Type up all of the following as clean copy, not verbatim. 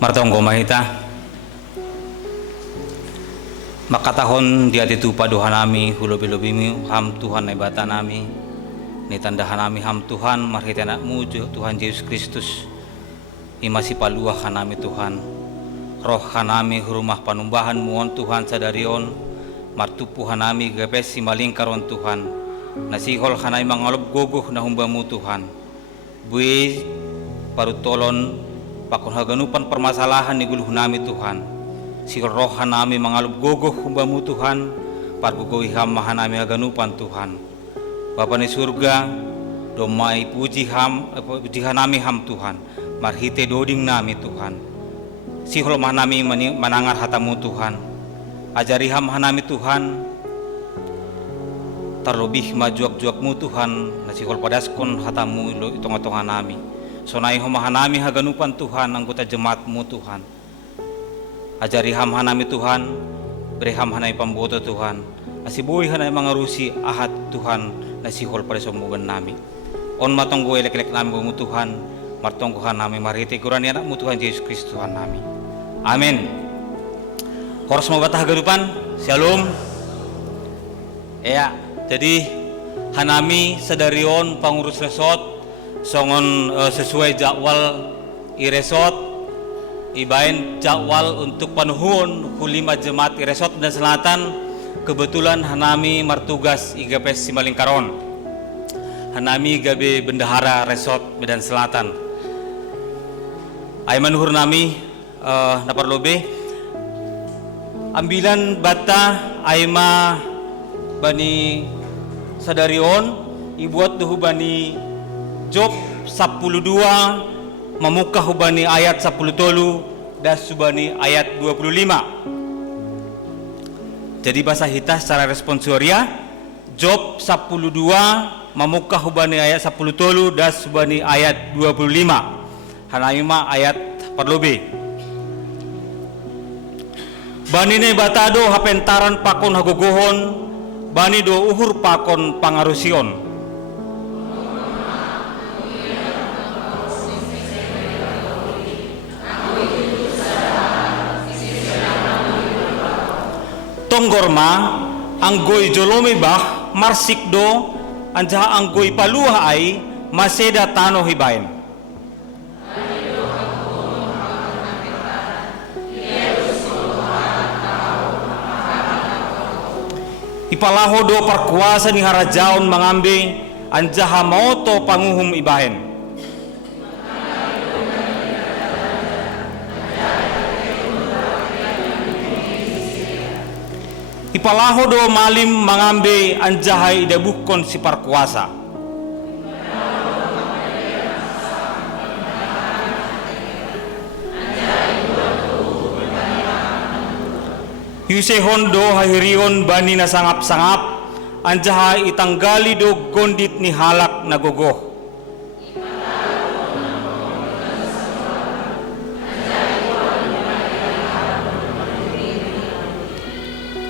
Martonggo mahita makatahon di atitu paduhan nami hulobi-lobimi ham Tuhan nebata nami ni tandahan nami ham Tuhan marhita nak mujo Tuhan Yesus Kristus imasi paluah nami Tuhan roh nami rumah panumbahan muon Tuhan sadarion martupuhan nami gapes simalingkaron Tuhan nasihol hanai mangalop gogoh na humbamu Tuhan bui parutolon pakon haganupan permasalahan ni guluh nami Tuhan si roh nami mangalup gogoh humbamu Tuhan pargugohi hamahan nami haganupan Tuhan Bapa ni surga domai pujihan nami ham Tuhan marhite doding nami Tuhan si holmah nami manangar hatamu Tuhan ajari hamahan nami Tuhan terlebih majuak-juakmu Tuhan nasi hol padaskon hatamu lo itong-itongan nami sonai homahan nami haganupan Tuhan anggota jemaatmu Tuhan ajari hamhan nami Tuhan beri hamhan nami pamboto Tuhan asibuhi hanai mangarusi ahad Tuhan nasihol pada somugan nami on matonggo elek-elek nami mu Tuhan martonggohan nami marhite kurani anakmu Tuhan Yesus Kristus Tuhan nami amin. Horos mabatah haganupan shalom ya jadi hanami sadarion pangurus resort songon sesuai jadwal iresot ibain jadwal untuk panuhun hulima jemaat iresot dan selatan kebetulan hanami martugas IGPS Simalingkaron hanami gabe bendahara resort Medan Selatan ay manuhur nami naparlobe ambilan bata ayma bani sadarion ibuat tuh bani Job 12 memukah hubani ayat 10 tolu dan subani ayat 25. Jadi bahasa hita secara responsoria Job 12 memukah hubani ayat 10 tolu dan subani ayat 25. Hanaima ayat perlobe. Bani ne batado hapentaran pakon hagogohon bani do uhur pakon pangarusion. Tonggorma anggoy jolomi bah marsikdo anjaha anggoy paluha ay maseda tano hibain ipalaho do perkuasa ni harajaon mangambe anjaha moto panguhum ibahen ipalaho do malim mangambe anjahai debukon si parkuasa yusehon do hahirion bani na sangap-sangap anjahai itanggali do gondit ni halak na gogoh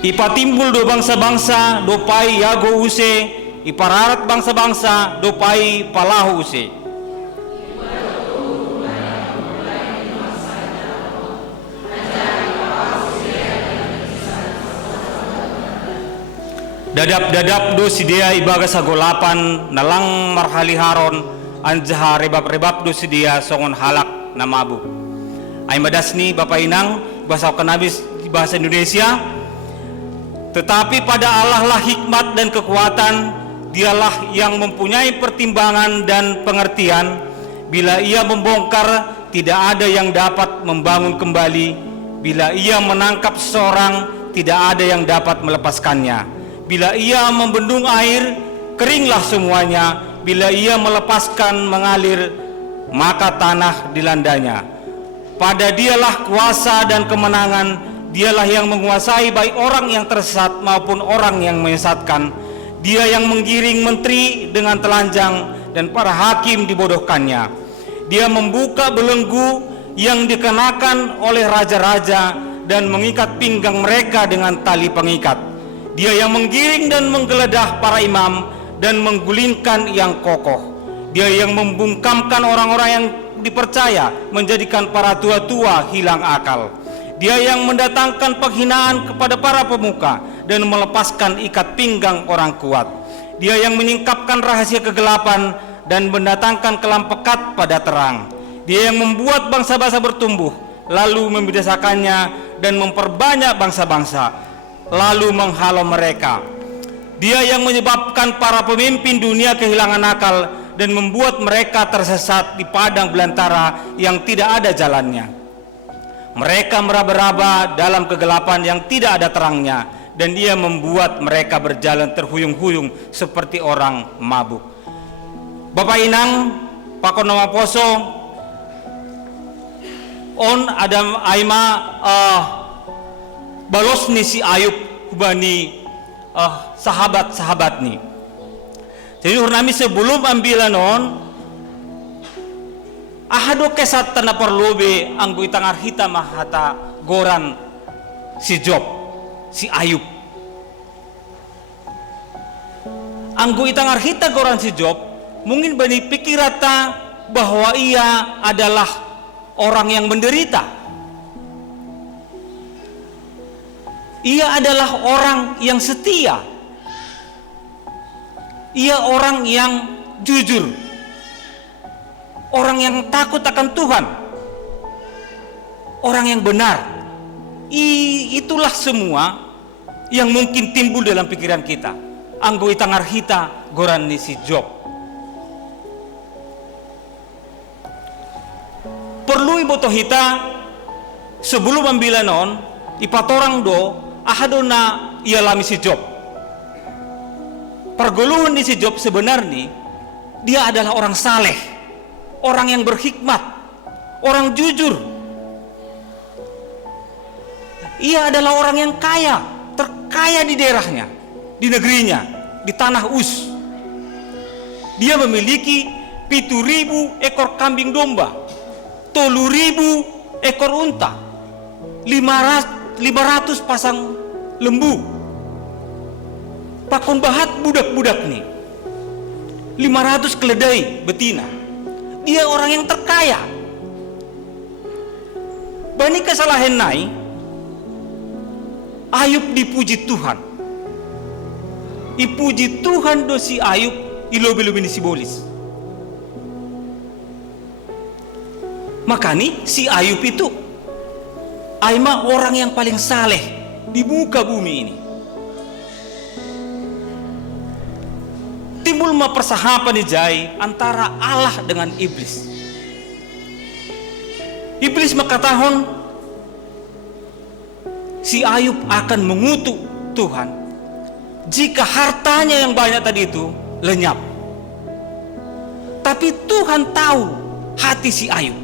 ipatimbul do bangsa-bangsa do pai yago use ipararat bangsa-bangsa do pai palahu use dadap-dadap do sidia ibaga sagolapan nalang marhaliharon anjaha rebab-rebab do sidia songon halak na mabuk ay madasni Bapak Inang bahasa kanabis bahasa Indonesia. Tetapi pada Allah lah hikmat dan kekuatan, dialah yang mempunyai pertimbangan dan pengertian. Bila ia membongkar, tidak ada yang dapat membangun kembali. Bila ia menangkap seseorang, tidak ada yang dapat melepaskannya. Bila ia membendung air, keringlah semuanya. Bila ia melepaskan mengalir, maka tanah dilandanya. Pada dialah kuasa dan kemenangan. Dialah yang menguasai baik orang yang tersesat maupun orang yang menyesatkan. Dia yang menggiring menteri dengan telanjang dan para hakim dibodohkannya. Dia membuka belenggu yang dikenakan oleh raja-raja dan mengikat pinggang mereka dengan tali pengikat. Dia yang menggiring dan menggeledah para imam dan menggulingkan yang kokoh. Dia yang membungkamkan orang-orang yang dipercaya menjadikan para tua-tua hilang akal. Dia yang mendatangkan penghinaan kepada para pemuka dan melepaskan ikat pinggang orang kuat. Dia yang menyingkapkan rahasia kegelapan dan mendatangkan kelam pekat pada terang. Dia yang membuat bangsa-bangsa bertumbuh, lalu membinasakannya, dan memperbanyak bangsa-bangsa, lalu menghalau mereka. Dia yang menyebabkan para pemimpin dunia kehilangan akal dan membuat mereka tersesat di padang belantara yang tidak ada jalannya. Mereka meraba-raba dalam kegelapan yang tidak ada terangnya, dan dia membuat mereka berjalan terhuyung-huyung seperti orang mabuk. Bapak Inang, Pak Konoma Poso, on Adam Aima balos ni si Ayub bani sahabat-sahabat ni. Jadi nami sebelum ambilan on ahado kesat tanah perlobe anggo itangar hita mahata goran si Job, si Ayub. Anggo itangar hita goran si Job, mungkin bani pikirata bahwa ia adalah orang yang menderita. Ia adalah orang yang setia. Ia orang yang jujur. Orang yang takut akan Tuhan. Orang yang benar. Itulah semua yang mungkin timbul dalam pikiran kita. Anggo itangar hita goran ni si Job. Perlu iboto hita sebelum ambilan on ipatorang do ahadona ialami si Job. Perguluhan di si Job sebenarnya dia adalah orang saleh, orang yang berhikmat, orang jujur. Ia adalah orang yang kaya, terkaya di daerahnya, di negerinya, di tanah Uz. Dia memiliki 7.000 ekor kambing domba, 3.000 ekor unta, 500 pasang lembu. Pakon bahat budak-budak nih, 500 keledai betina. Dia orang yang terkaya. Bani kesalahan nai, Ayub dipuji Tuhan. Ipuji Tuhan dosi Ayub ilobi-lobi si bolis. Makanya si Ayub itu Aima orang yang paling saleh di muka bumi ini. Timbul persahabatan di jai antara Allah dengan iblis. Iblis makatahon si Ayub akan mengutuk Tuhan jika hartanya yang banyak tadi itu lenyap. Tapi Tuhan tahu hati si Ayub.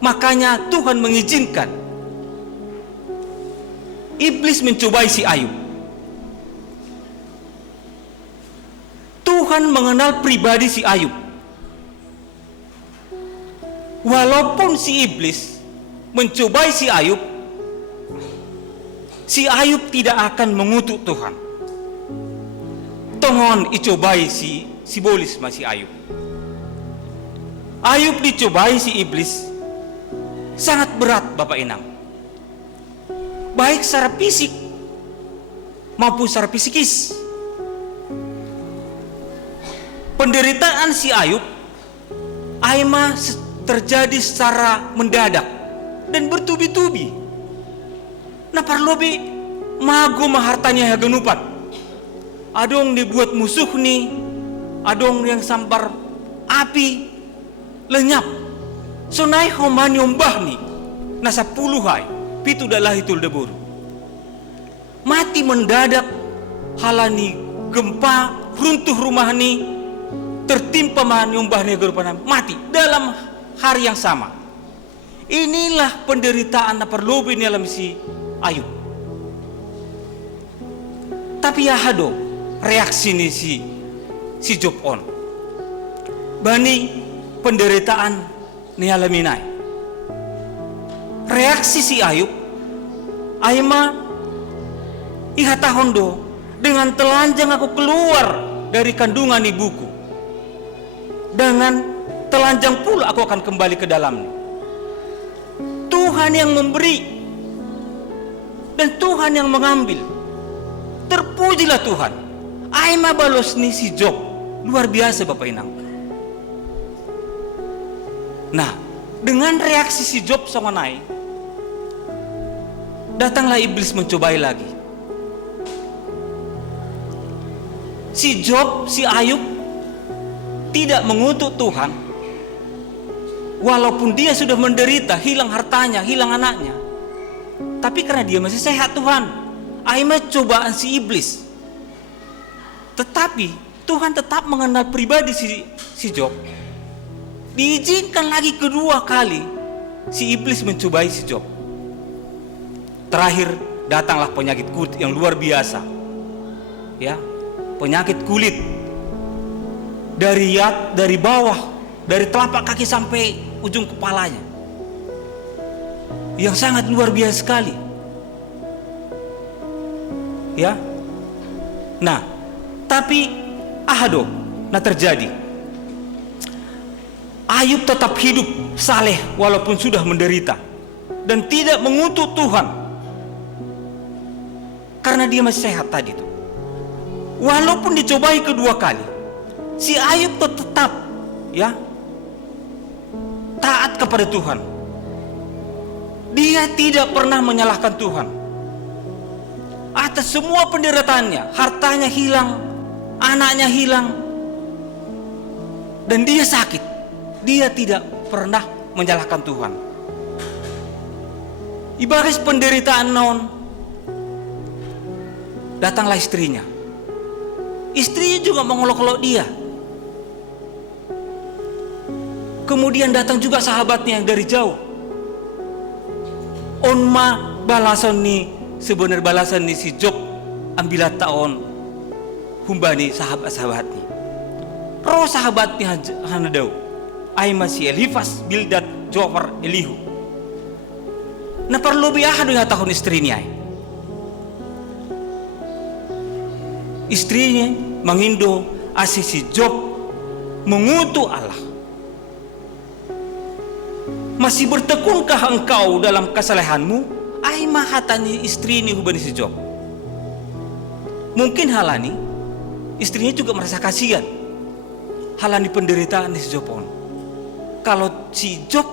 Makanya Tuhan mengizinkan iblis mencobai si Ayub. Tuhan mengenal pribadi si Ayub. Walaupun si iblis mencobai si Ayub tidak akan mengutuk Tuhan. Tongon icobai si bolis masih Ayub. Ayub dicobai si iblis sangat berat Bapak Inang. Baik secara fisik maupun secara psikis. Penderitaan si Ayub Aima terjadi secara mendadak dan bertubi-tubi. Nah parlobi mago mahartanya ya genupat. Adong dibuat musuh nih, adong yang sampar api lenyap. Sonai homani ombah nih nasa puluhai pitu dalah itul debur. Mati mendadak halani gempa runtuh rumah nih. Tertimpa manyumbah negara mati dalam hari yang sama. Inilah penderitaan na perlu ini alam si Ayub. Tapi ya hado reaksi ni si Job on. Bani penderitaan ni alaminai. Reaksi si Ayub, Aima ihatahon do dengan telanjang aku keluar dari kandungan ibuku. Dengan telanjang pula aku akan kembali ke dalamnya. Tuhan yang memberi dan Tuhan yang mengambil. Terpujilah Tuhan. Aima balos ni si Job. Luar biasa Bapak Inang. Nah, dengan reaksi si Job songonai, datanglah iblis mencobai lagi. Si Job, si Ayub tidak mengutuk Tuhan, walaupun dia sudah menderita, hilang hartanya, hilang anaknya. Tapi karena dia masih sehat Tuhan, aima cobaan si iblis. Tetapi Tuhan tetap mengenal pribadi si Job. Diizinkan lagi kedua kali si iblis mencobai si Job. Terakhir datanglah penyakit kulit yang luar biasa. Ya, penyakit kulit dari bawah, dari telapak kaki sampai ujung kepalanya, yang sangat luar biasa sekali. Ya, nah, tapi terjadi. Ayub tetap hidup saleh walaupun sudah menderita dan tidak mengutuk Tuhan karena dia masih sehat tadi tuh. Walaupun dicobai kedua kali, si Ayub tetap taat kepada Tuhan. Dia tidak pernah menyalahkan Tuhan atas semua penderitaannya. Hartanya hilang, anaknya hilang, dan dia sakit. Dia tidak pernah menyalahkan Tuhan. Ibarat penderitaan non, datanglah istrinya. Istrinya juga mengolok-olok dia. Kemudian datang juga sahabatnya yang dari jauh. Onma balasan ni sebenar balasan ni si Job ambilat taon humbani sahabat-sahabat ni. Roh sahabat ni hanadau. Ay masih Elifas, Bildad, Jofar, Elihu. Na perlu biahan dengan tahun istrinya. Istrinya mengindo asih si Job mengutuk Allah. Masih bertekunkah engkau dalam kesalehanmu? Ay mahatani istri ini hubani si Job. Mungkin halani istrinya juga merasa kasihan. Halani penderitaan si Job on. Kalau si Job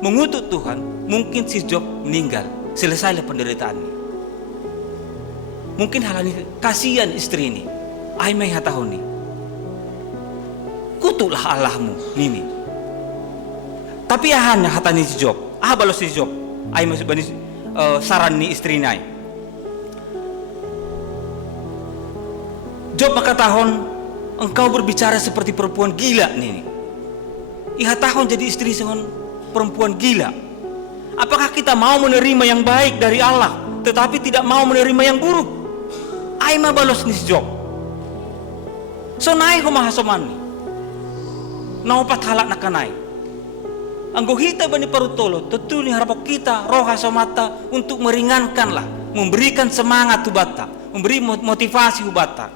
mengutuk Tuhan, mungkin si Job meninggal. Selesailah penderitaannya. Mungkin halani kasihan istri ini. Ay may hatahon ni. Kutuklah Allahmu nini. Tapi ahan hatani si Job. Balos si Job. Ay masuk bani saran ni istri nai. Job makatahon, engkau berbicara seperti perempuan gila nini. Ihatahon jadi istri dengan perempuan gila. Apakah kita mau menerima yang baik dari Allah tetapi tidak mau menerima yang buruk? Aima balos ni si Job. So naik kumahasoman ni. Naupat halak nakanay. Anggo hita bani parutolo, tentu ni harap kita roh hasomata untuk meringankanlah, memberikan semangat hubata, memberi motivasi hubata.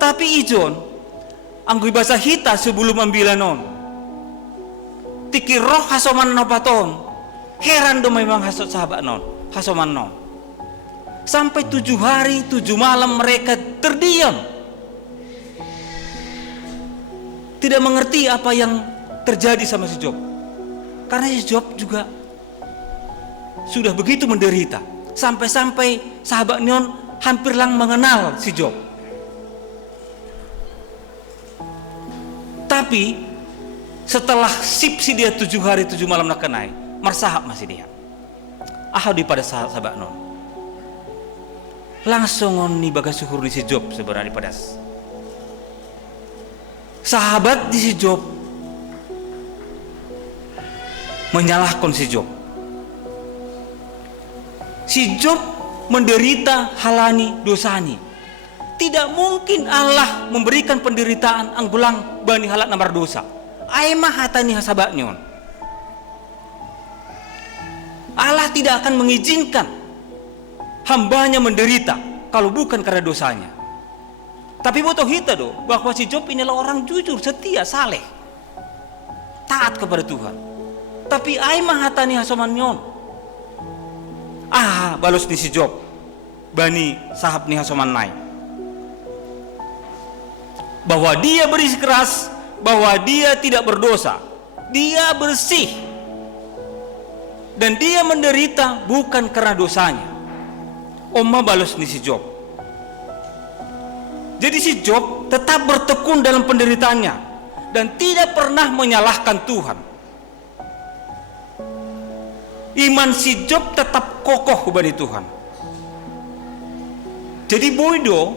Tapi ijon, anggo ibasa hita sebelum ambilan non. Tiki roh hasoman no paton, heran do memang hasot sahabat non, hasoman non. Sampai 7 hari 7 malam mereka terdiam, tidak mengerti apa yang terjadi sama si Job. Karena si Job juga sudah begitu menderita, sampai-sampai sahabat non hampir lang mengenal si Job. Tapi setelah sip si dia 7 hari 7 malam nak kenai, marsahap masih dia. Di pada sahabat non. Langsung on ni baga suhur ni si Job sebenarnya padas. Sahabat di si Job menyalahkan si Job. Si Job menderita halani dosani. Tidak mungkin Allah memberikan penderitaan anggulang bani halak namar dosa. Aimah hatani hasabatnya. Allah tidak akan mengizinkan hambanya menderita kalau bukan karena dosanya. Tapi butuh kita bahwa si Job inilah orang jujur, setia, saleh. taat kepada Tuhan. Tapi ai mahatani hasoman nyon. Balos ni si Job. Bani sahab ni hasoman nai. Bahwa dia bersikeras, bahwa dia tidak berdosa. Dia bersih. Dan dia menderita bukan karena dosanya. Oma balos ni si Job. Jadi si Job tetap bertekun dalam penderitaannya dan tidak pernah menyalahkan Tuhan. Iman si Job tetap kokoh kepada Tuhan. Jadi bodoh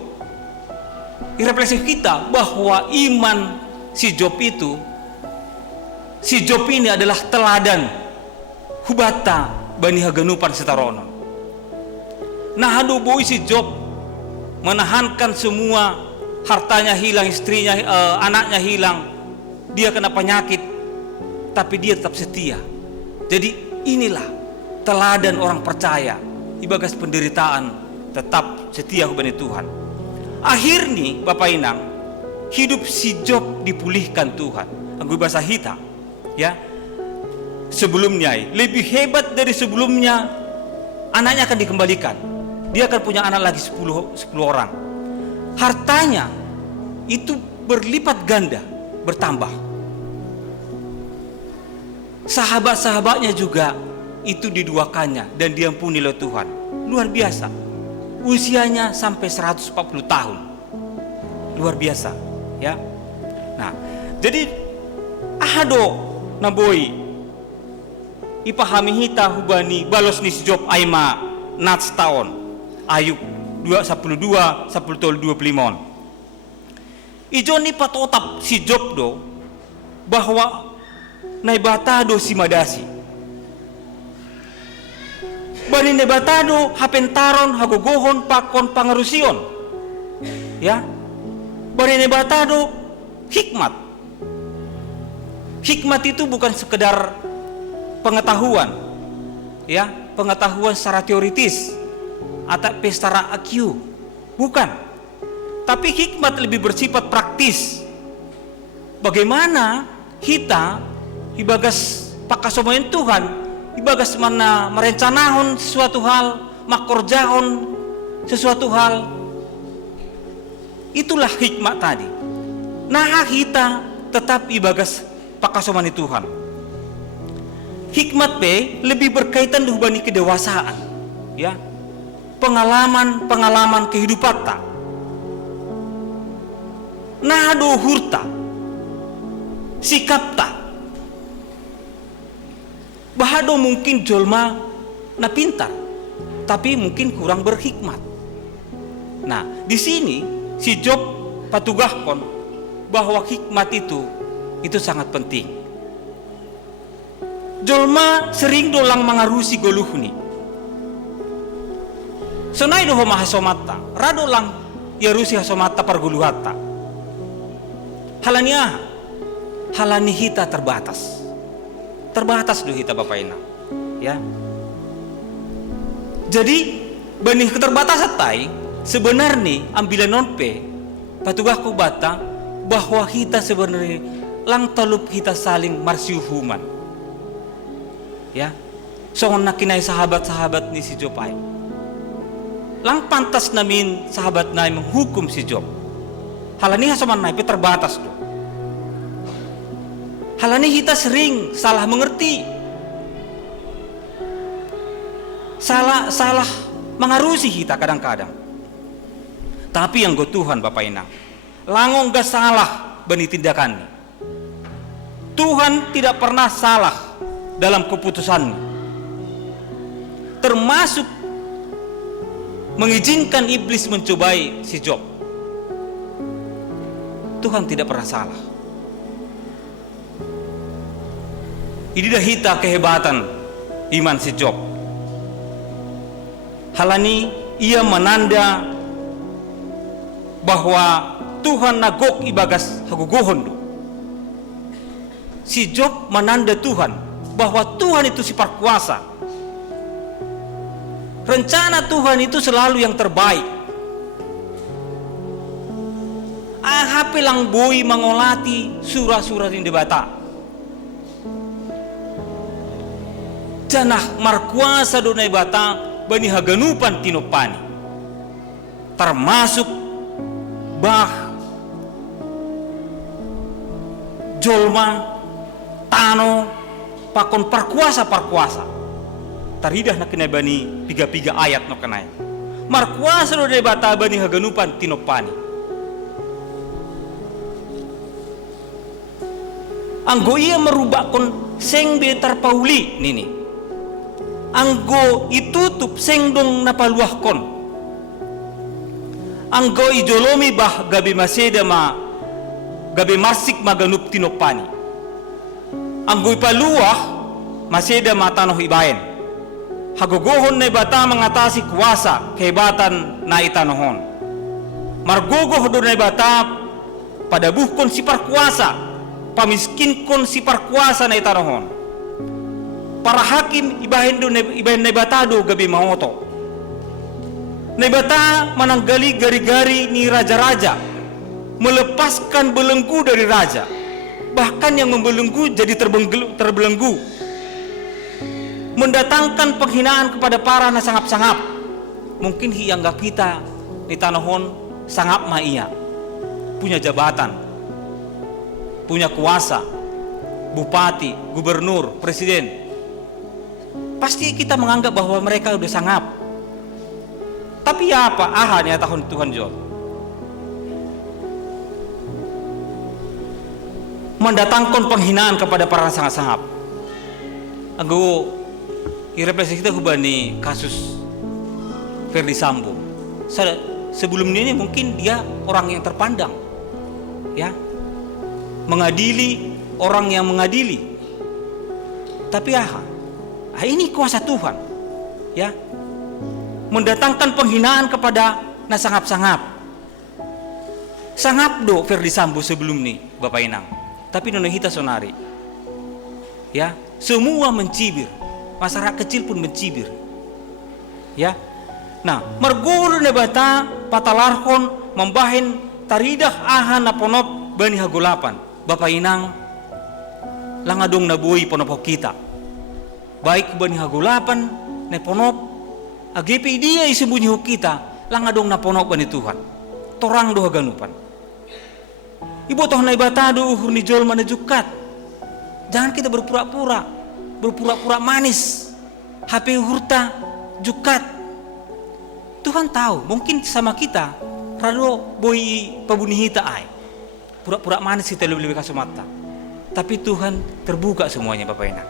refleksi kita bahwa iman si Job itu, si Job ini adalah teladan hubata bani haganupan setaronon. Nah aduh boy si Job menahankan semua hartanya hilang, istrinya, anaknya hilang, dia kena penyakit, tapi dia tetap setia. Jadi inilah teladan orang percaya, ibagas penderitaan tetap setia kepada Tuhan. Akhirnya Bapak Inang, hidup si Job dipulihkan Tuhan. Anggo bahasa Hita, ya. Sebelumnya lebih hebat dari sebelumnya, anaknya akan dikembalikan. Dia akan punya anak lagi 10 orang. Hartanya itu berlipat ganda, bertambah. Sahabat-sahabatnya juga itu diduakannya dan diampuni oleh Tuhan. Luar biasa. Usianya sampai 140 tahun. Luar biasa, ya. Nah, jadi naboi ipahami hita hubani balos ni si Job aima nats taon. Ayub 2:12 25. Ijo ni patotap si Job do bahwa naibatado si madasi. Bani naibatado hapentaron hagogohon pakon pangarusion. Ya. Bani naibatado hikmat. Hikmat itu bukan sekedar pengetahuan. Ya, pengetahuan secara teoritis atau secara IQ. Bukan. Tapi hikmat lebih bersifat praktis. Bagaimana kita ibagas pakasomain Tuhan, ibagas mana merencanahon sesuatu hal, makorjahon sesuatu hal. Itulah hikmat tadi. Nah kita tetap ibagas pakasomain Tuhan. Hikmat lebih berkaitan dengan kedewasaan, ya. Pengalaman kehidupan tak. Nahado hurta, sikap tak. Bahado mungkin jolma na pintar, tapi mungkin kurang berhikmat. Nah, di sini si Job patugahkon bahwa hikmat itu sangat penting. Jolma sering dolang mengarusi goluhni. Sonai doho mahasomata, radolang yarusi hasomata parguluhata. Halani hita terbatas. Terbatas do hita Bapak Ina. Ya. Jadi benih keterbatasan tai sebenarnya ambilan nonpe patugah ku bata bahwa hita sebenarnya lang talup hita saling marsiuhuman. Ya. Songon nakinay sahabat-sahabat ni si Job ay. Lang pantas namin sahabat na menghukum si Job. Halani hasaman na terbatas do. Halani kita sering salah mengerti, salah mengarusi kita kadang-kadang. Tapi yang go Tuhan Bapak Inang, langong gak salah bani tindakan. Tuhan tidak pernah salah dalam keputusannya, termasuk mengizinkan iblis mencobai si Job. Tuhan tidak pernah salah. Ini dah hita kehebatan iman si Job. Halani ia menanda bahwa Tuhan nagok ibagas hagugohon do. Si Job menanda Tuhan bahwa Tuhan itu sifat kuasa. Rencana Tuhan itu selalu yang terbaik. HP lang boy mengolati surah-surah di debata. janah markuasa do nai bata bani haganupan tinopani, termasuk bah jolma tano pakon parkuasa taridah nak kena bani piga ayat no kenai markuasa do nai bata bani haganupan tinopani. Anggo ia merubah kon seng be terpauli nini. Anggo itutup seng dong napaluah kon. Anggo ijolomi bah gabi maseda ma gabi marsik maganup tinopani. Anggo ipaluah maseda ma tanoh ibaen. Hagogohon na bata mengatasi kuasa kehebatan na itanohon. Margogoh do na bata pada buhkon si parkuasa. Pamiskin kon si parkuasa na itanohon. Para hakim ibahen na batado gabi maoto. Na bata mananggali gari-gari ni raja-raja, melepaskan belenggu dari raja. Bahkan yang membelenggu jadi terbelenggu. Mendatangkan penghinaan kepada para na sangap-sangap. Mungkin hiangga kita ni tanohon sangap ma iya. Punya jabatan, punya kuasa, bupati, gubernur, presiden. Pasti kita menganggap bahwa mereka udah sangap. Tapi ya apa? Ahanya tahun Tuhan Jol. Mendatangkan penghinaan kepada para sangap-sangap. Anggo irefleksi kita hubani kasus Ferdy Sambo. Sebelum ini mungkin dia orang yang terpandang, ya, mengadili orang yang mengadili. Tapi ini kuasa Tuhan, ya, mendatangkan penghinaan kepada nasangap-sangap. Sangap do Ferdy Sambo sebelum nih Bapak Inang. Tapi nono hita sonari, ya, semua mencibir, masyarakat kecil pun mencibir, ya. Nah, merguru nebata patalarkon membahin taridah ahan naponop bani hagolapan. Bapak Inang langadong nabuhi ponopok kita. Baik bani hagolapan neponop agepi dia isembunyi kita langadong naponop bani Tuhan. Torang do haganupan. Ibu toh naibata do uhur ni jol mana jukat. Jangan kita berpura-pura manis. HP uhurta jukat. Tuhan tahu, mungkin sama kita rado boy pabunihita ay. Pura-pura manis kita lebih kasumata. Tapi Tuhan terbuka semuanya Bapak Inang.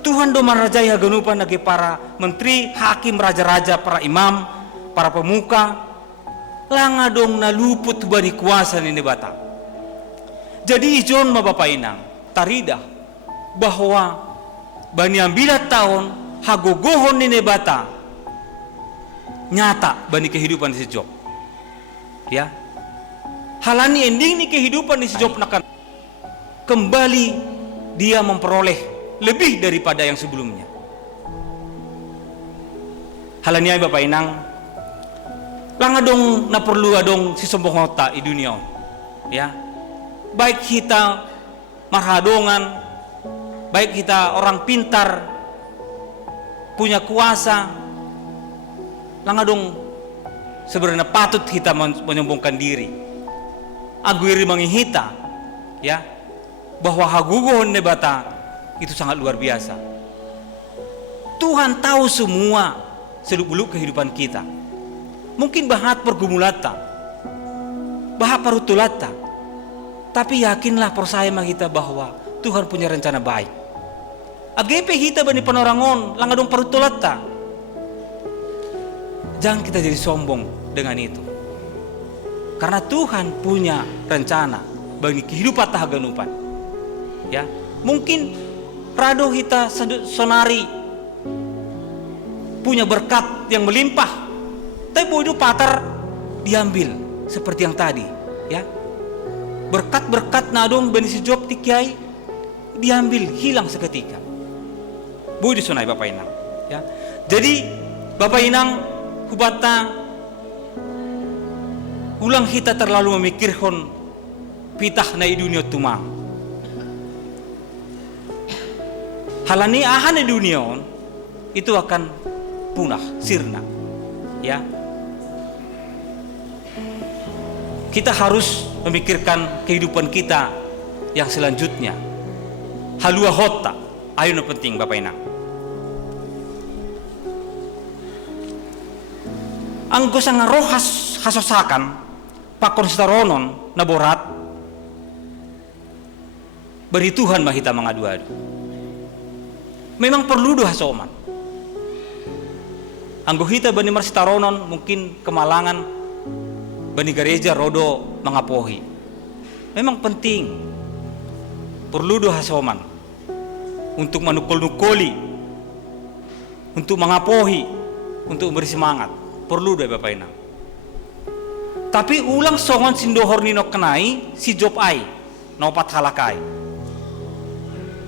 Tuhan do marajai haganupan lagi para menteri, hakim, raja-raja, para imam, para pemuka. Langa dong naluput bani kuasa ini bata. Jadi ijon ma Bapak Inang taridah bahwa bani ambilat tahun hagogohon ini bata nyata bani kehidupan di sejok, ya. Halani ending ni kehidupan di sejok nakan kembali dia memperoleh lebih daripada yang sebelumnya. Halani ay Bapak Inang langadong na perlu adong si sombong hota di dunia, ya. Baik kita marhadongan, baik kita orang pintar, punya kuasa, langadong sebenarnya patut kita menyombongkan diri. Aguiri mangihita, ya, bahwa hagugohon nebata itu sangat luar biasa. Tuhan tahu semua seluk-beluk kehidupan kita. Mungkin bahat pergumulata, bahat parutulata, tapi yakinlah percaya kita bahwa Tuhan punya rencana baik. Agepe kita bani panorangon langadong parutulata. Jangan kita jadi sombong dengan itu. Karena Tuhan punya rencana bagi kehidupan tahaganupan. Ya, mungkin rado kita sonari punya berkat yang melimpah, tapi bodoh patar diambil seperti yang tadi, ya. Berkat-berkat nadong bani sejop tikiai diambil hilang seketika. Bodoh sonai Bapak Inang, ya. Jadi Bapak Inang hubata ulang kita terlalu memikirkan pitah na dunia tumang. halani ahan di dunia itu akan punah, sirna. Ya. Kita harus memikirkan kehidupan kita yang selanjutnya. Halua hota, ayo no penting Bapak Inang. Anggo sang rohas hasosakan pakon staronon naborat beri Tuhan mahita mengadu-adu. Memang perlu doa soman. Anggo hita bani marstaronon mungkin kemalangan bani gereja rodo mengapohi. Memang penting perlu doa soman untuk menukul-nukuli, untuk mengapohi, untuk beri semangat. Perlu doa Bapak Inang. Tapi ulang songon sindohor nino kenai si job ai nopat halakai.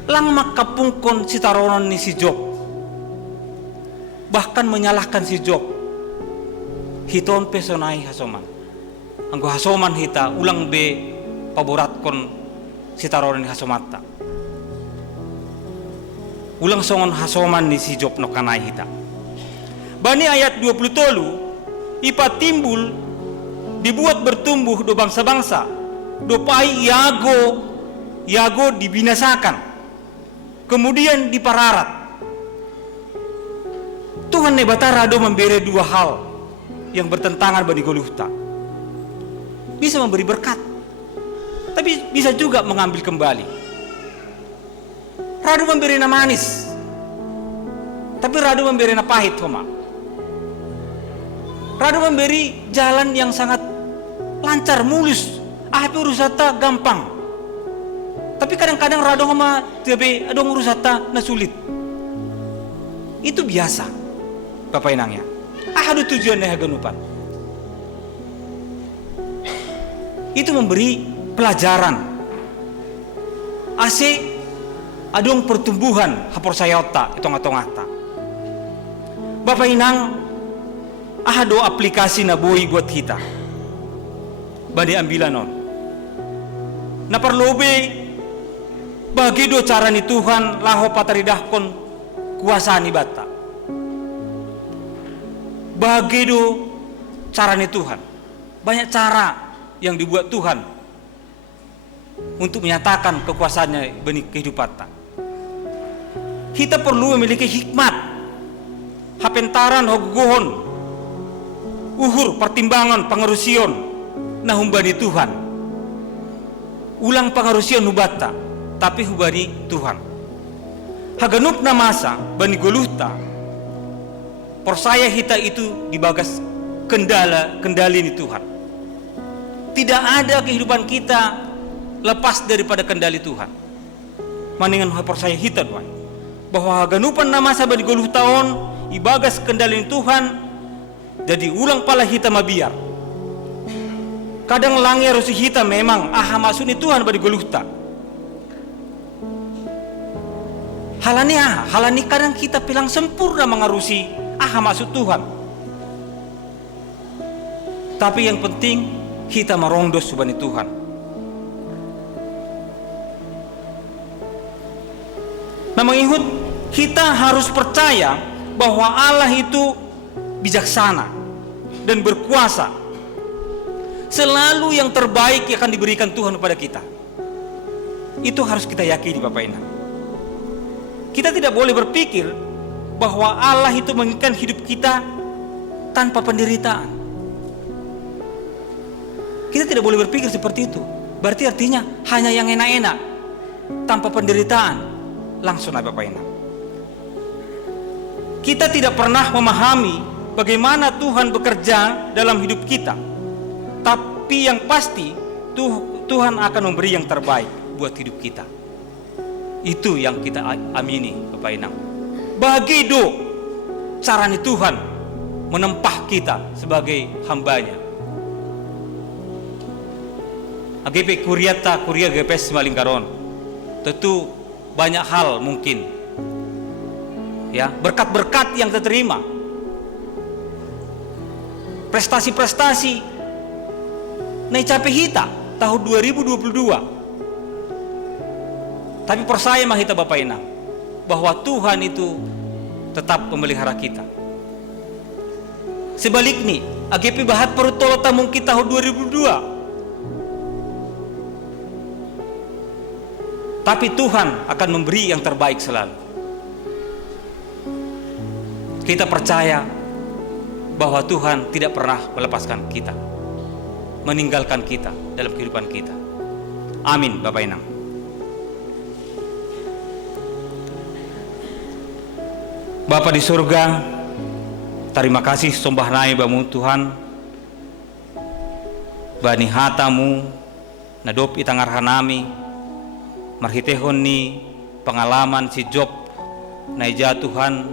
Lang makapungkon si taronon ni si job. Bahkan menyalahkan si job. Hiton pesonai hasoman. Anggo hasoman hita ulang be paboratkon si taronon ni hasomata. Ulang songon hasoman ni si job no kanai hita. Bani ayat 20 ipa timbul dibuat bertumbuh do bangsa-bangsa do pai iago dibinasakan kemudian dipararat. Tuhan nebatara do memberi dua hal yang bertentangan bani Goluhta. Bisa memberi berkat tapi bisa juga mengambil kembali. Radu memberi na manis tapi radu memberi na pahit homa. Radu memberi jalan yang sangat lancar, mulus. Apa urusata gampang. Tapi kadang-kadang radu homa tapi adong urusata na sulit. Itu biasa. Bapak Inangnya. Ada tujuannya haganupan. Itu memberi pelajaran. Ase adong pertumbuhan hapor sayota itong-atong-ata. Bapak Inang do aplikasi na boi buat kita. Bani ambilanon. Na perlobe bagi do cara ni Tuhan laho pataridahkon kuasa ni bata. Bagi do cara ni Tuhan. Banyak cara yang dibuat Tuhan untuk menyatakan kekuasaannya bani kehidupan ta. Kita perlu memiliki hikmat. Hapentaran hoguhon uhur pertimbangan pengerusion nah humbani Tuhan. Ulang pengerusion hubata tapi hubani Tuhan. Haganup na masa bani Goluhta persaya hita itu dibagas kendali ni Tuhan. Tidak ada kehidupan kita lepas daripada kendali Tuhan. Maningan persaya hita doang bahwa haganupan na masa bani Goluhtaon ibagas kendali ni Tuhan. Jadi ulang pala hita mabiar. Kadang langi harus hita memang maksud ni Tuhan bagi Goluhta. Halani kadang kita bilang sempurna mengarusi maksud Tuhan. Tapi yang penting kita merongdos subani Tuhan. Nah mengikut kita harus percaya bahwa Allah itu bijaksana dan berkuasa. Selalu yang terbaik yang akan diberikan Tuhan kepada kita. Itu harus kita yakini Bapak Inang. Kita tidak boleh berpikir bahwa Allah itu menginginkan hidup kita tanpa penderitaan. Kita tidak boleh berpikir seperti itu. Berarti artinya hanya yang enak-enak tanpa penderitaan. Langsung Bapak Inang. Kita tidak pernah memahami bagaimana Tuhan bekerja dalam hidup kita. Tapi yang pasti Tuhan akan memberi yang terbaik buat hidup kita. Itu yang kita amini Bapak Inang. Bagi caranya Tuhan menempah kita sebagai hambanya. AGP kuria GPS malingkaron. Tentu banyak hal mungkin. Ya, berkat-berkat yang terima. Prestasi-prestasi naicapai hita tahun 2022. Tapi persaya mah hita Bapak Inang. bahwa Tuhan itu tetap memelihara kita. Sebaliknya, AGP bahat perut tolo tamung kita tahun 2002. Tapi Tuhan akan memberi yang terbaik selalu. Kita percaya bahwa Tuhan tidak pernah melepaskan kita, meninggalkan kita dalam kehidupan kita. Amin, Bapak Inang. Bapa di surga, terima kasih sombah nai bamu Tuhan, bani hatamu nadop itangar hanami, marhitehon ni pengalaman si Job naija Tuhan,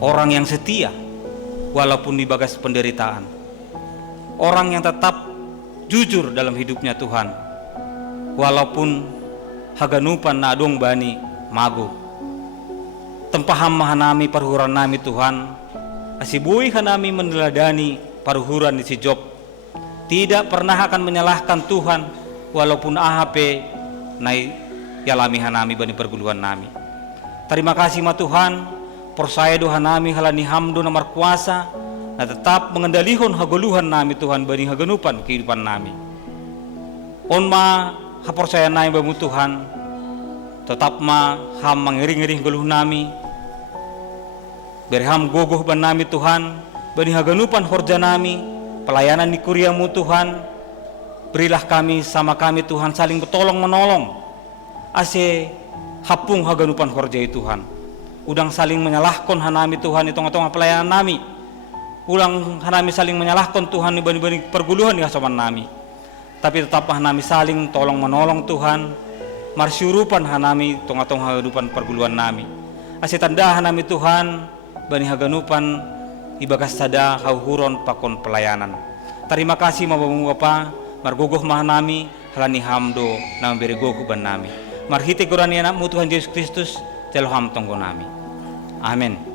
orang yang setia walaupun di bagas penderitaan, orang yang tetap jujur dalam hidupnya Tuhan, walaupun haganupan nadong bani mago. Tempaham mahanami parhuran nami Tuhan, asibui hanami meneladani parhuran di si Job, tidak pernah akan menyalahkan Tuhan walaupun AHP nai yalami hanami bani perguluhan nami. Terima kasih ma Tuhan, persaya doa nami halani hamdo namar kuasa, na tetap mengendalihon hagoluhan nami Tuhan bani haganupan kehidupan nami. On ma hapersaya nami bamu Tuhan, tetap ma ham mengiring-iring geluh nami, berham gogoh ban nami Tuhan, bani haganupan horja nami, pelayanan di kuriamu Tuhan, berilah kami sama kami Tuhan saling bertolong menolong, ase hapung haganupan horja Tuhan, udang saling menyalahkan hanami Tuhan di tengah-tengah pelayanan nami, ulang hanami saling menyalahkan Tuhan di bani-bani perguluhan di hasaman nami, tapi tetap hanami saling tolong menolong Tuhan, marsyurupan hanami tengah-tengah haganupan perguluhan nami, ase tanda hanami Tuhan bani haganupan ibagas sada hauhuron pakon pelayanan. Terima kasih mabamu Bapa, margogoh mahanami halani hamdo na beri gogoh ban nami. Marhite gorani anakmu Tuhan Yesus Kristus, teloham tonggo nami. Amin.